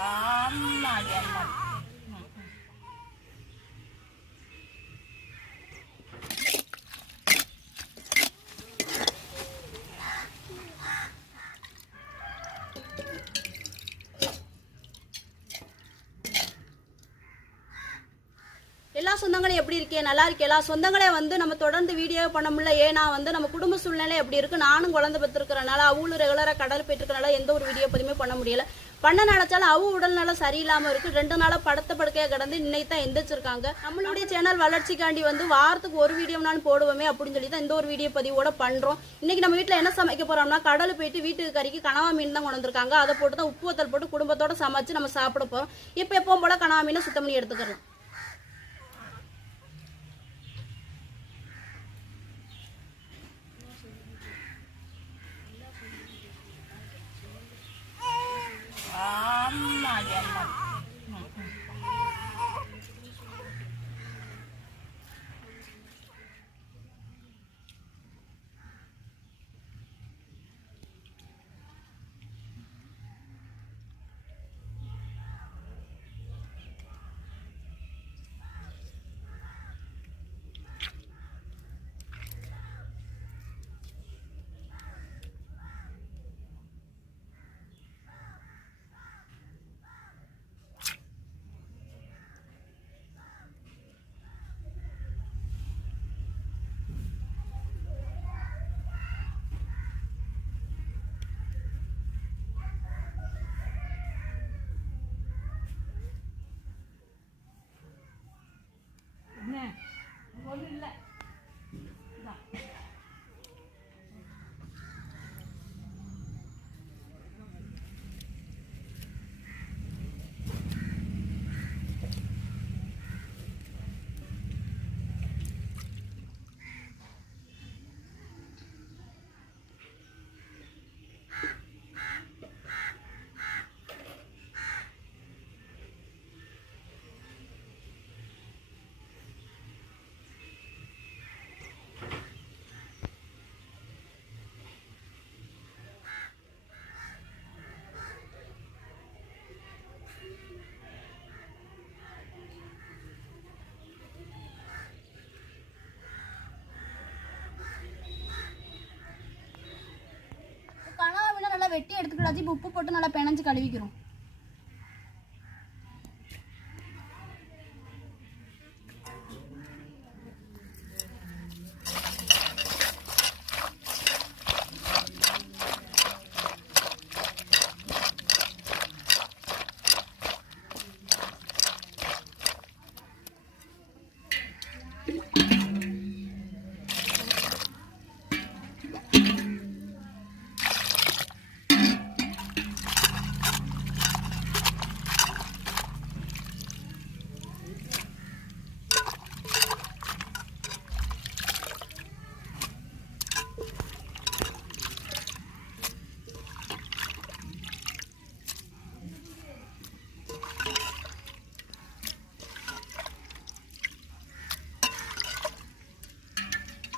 அம்மா. எல்லா சொந்தங்களும் எப்படி இருக்கே? நல்லா இருக்கே. எல்லா சொந்தங்களே வந்து நம்ம தொடர்ந்து வீடியோ பண்ண முடியல. ஏன்னா வந்து நம்ம குடும்ப சூழ்நிலை எப்படி இருக்கு? நானும் குழந்தை பெற்றிருக்கிறனால அவளும் ரெகுலராக கடல் போயிட்டு எந்த ஒரு வீடியோ பதிவுமே பண்ண முடியல. பண்ண நினைச்சாலும் அவ உடல்நலம் சரியில்லாம இருக்கு. ரெண்டு நாளா படத்த படுக்கையா கிடந்து இன்னைக்கு தான் எந்திரிச்சிருக்காங்க. நம்மளுடைய சேனல் வளர்ச்சிக்காண்டி வந்து வாரத்துக்கு ஒரு வீடியோனாலும் போடுவோமே அப்படின்னு சொல்லி தான் இந்த ஒரு வீடியோ பதிவோட பண்றோம். இன்னைக்கு நம்ம வீட்டில் என்ன சமைக்க போறோம்னா கடல் போயிட்டு வீட்டுக்கு கறிக்கு கனவா மீன் தான் கொண்டு வந்திருக்காங்க. அதை போட்டு தான் உப்பு வத்தல் போட்டு குடும்பத்தோட சமைச்சு நம்ம சாப்பிட போறோம். இப்போ எப்பவும் போல கனவா மீனை சுத்தம் பண்ணி எடுத்துக்கிறோம். வெட்டி எடுத்துக்கிட்டாச்சு இப்போ உப்பு போட்டு நல்லா பிணைஞ்சு கழுவிக்கிறோம்.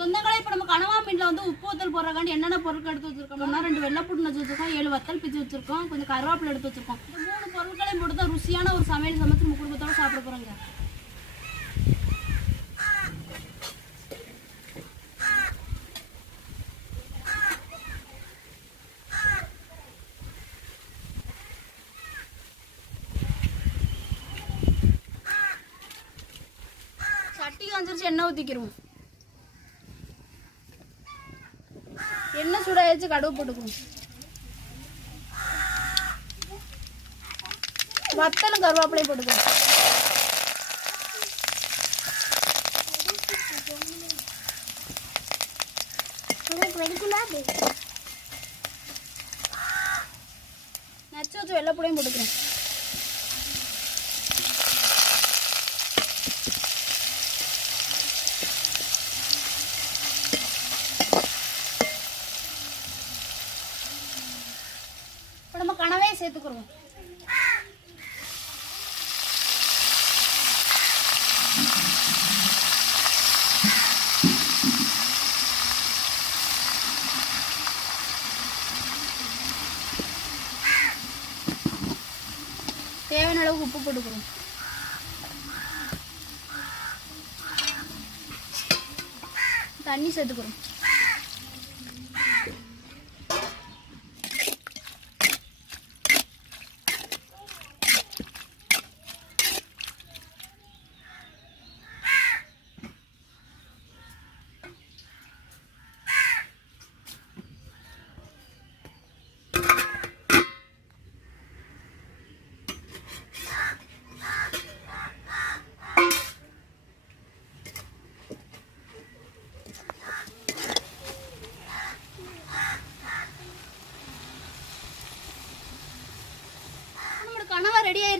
சொந்தங்களே இப்போ நம்ம கனவா மீனில் வந்து உப்பு வத்தல் போடுறக்காண்டி என்னென்ன பொருட்கள் எடுத்து வச்சிருக்கோம்னா ரெண்டு வெள்ளைப்பூட்டு நச்சு வச்சிருக்கோம் ஏழு வத்தல் பிச்சு வச்சிருக்கோம் கொஞ்சம் கருவேப்பிலை எடுத்து வச்சிருக்கோம். மூணு பொருட்களையும் போட்டு தான் ருசியான ஒரு சமையல் சமைச்சு நம்ம குடும்பத்தோட சாப்பிட போகிறோங்க சட்டி வந்துருச்சு எண்ணெய் ஊற்றிக்கிறோம் எண்ணெய் சூடாயிடுச்சு கடுகு போட்டுக்குவோம் வத்தலும் கருவேப்பிலையும் போட்டுக்குவோம் நச்சு வச்சு வெள்ளைப்பூடையும் போட்டுக்கிறேன் இப்போ நம்ம கனவே சேர்த்துக்கிறோம். தேவையான அளவுக்கு உப்பு போட்டுக்கிறோம். தண்ணி சேர்த்துக்கிறோம்.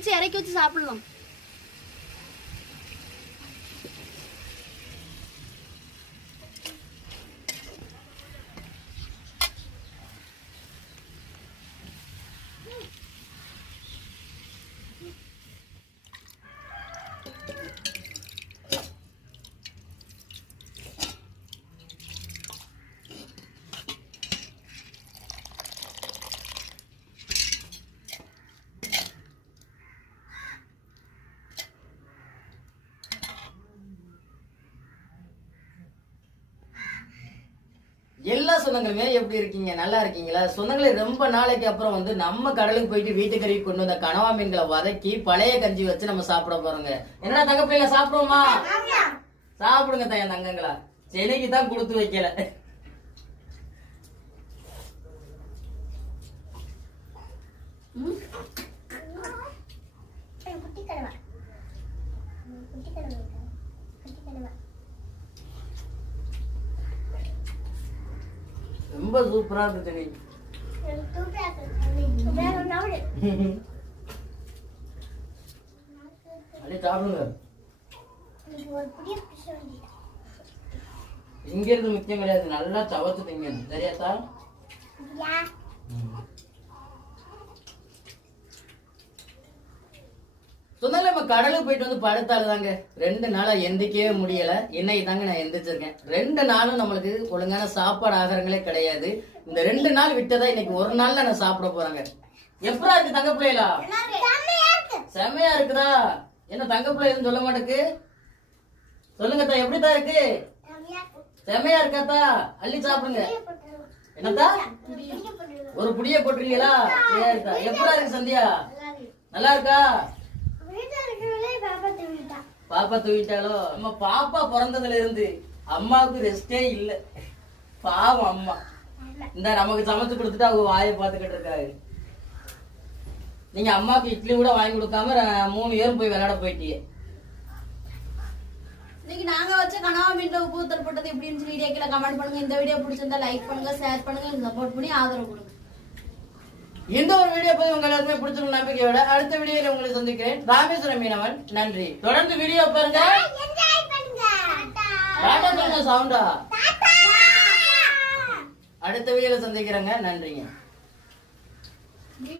வச்சு இறக்கி வச்சு சாப்பிடலாம் எல்லா சொந்தங்களுமே எப்படி இருக்கீங்க? நல்லா இருக்கீங்களா? சொந்தங்களே ரொம்ப நாளைக்கு அப்புறம் வந்து நம்ம கடலுக்கு போயிட்டு வீட்டுக்கறி கொண்டு வந்த கனவா மீன்களை வதக்கி பழைய கஞ்சி வச்சு நம்ம சாப்பிட போறோங்க. என்னடா தங்க பிள்ளைங்க சாப்பிடுவோமா? சாப்பிடுங்க தயன் தங்கங்களா. சென்னைக்கு தான் கொடுத்து வைக்கல. ரொம்ப சூப்பரா அப்படியே சாப்பிடுங்க. இங்க இருந்து முக்கியம் கிடையாது நல்லா சவச்சு திங்கணும் சரியாத்தா நம்ம கடலுக்கு போயிட்டு வந்து படுத்தாளுதாங்க ரெண்டு நாளா எந்திக்கவே முடியல. இன்னைக்கு தாங்க நான் எந்திரிச்சிருக்கேன். ரெண்டு நாளும் நம்மளுக்கு ஒழுங்கான சாப்பாடு ஆகாரங்களே கிடையாது. இந்த ரெண்டு நாள் விட்டதா இன்னைக்கு ஒரு நாள்ல நான் சாப்பிட போறாங்க. எப்படா இருக்கு தங்க பிள்ளைகளா? செமையா இருக்குதா? என்ன தங்க பிள்ளை சொல்ல மாட்டேக்கு? சொல்லுங்க தா எப்படிதான் இருக்கு? செமையா இருக்காத்தா? அள்ளி சாப்பிடுங்க. என்னத்தா? ஒரு புடிய போட்டுருக்கீங்களா? எப்படா இருக்கு சந்தியா? நல்லா இருக்கா? பாப்பா தூக்கிட்டாலோ நம்ம பாப்பா பிறந்ததுல இருந்து அம்மாவுக்கு ரெஸ்டே இல்ல. பாவம் அம்மா. இந்த நமக்கு சமைச்சு கொடுத்துட்டு அவங்க வாயை பார்த்துக்கிட்டு இருக்காரு. நீங்க அம்மாவுக்கு இட்லி கூட வாங்கி கொடுக்காம மூணு பேரும் போய் விளையாட போயிட்டீங்க. இன்னைக்கு நாங்க வச்ச கனவா மீன்ல உப்பு போட்டது எப்படின்னு சொல்லி வீடியோ கீழே கமெண்ட் பண்ணுங்க. இந்த வீடியோ பிடிச்சிருந்தா லைக் பண்ணுங்க ஷேர் பண்ணுங்க சப்போர்ட் பண்ணி ஆதரவு கொடுங்க. இந்த ஒரு வீடியோ போய் உங்க எல்லாருமே பிடிச்சிருக்கும் நம்பிக்கையோட அடுத்த வீடியோல உங்களை சந்திக்கிறேன். ராமேஸ்வரம் மீனவன் நன்றி. தொடர்ந்து வீடியோ பாருங்க. சவுண்டா அடுத்த வீடியோல சந்திக்கிறேங்க. நன்றிங்க.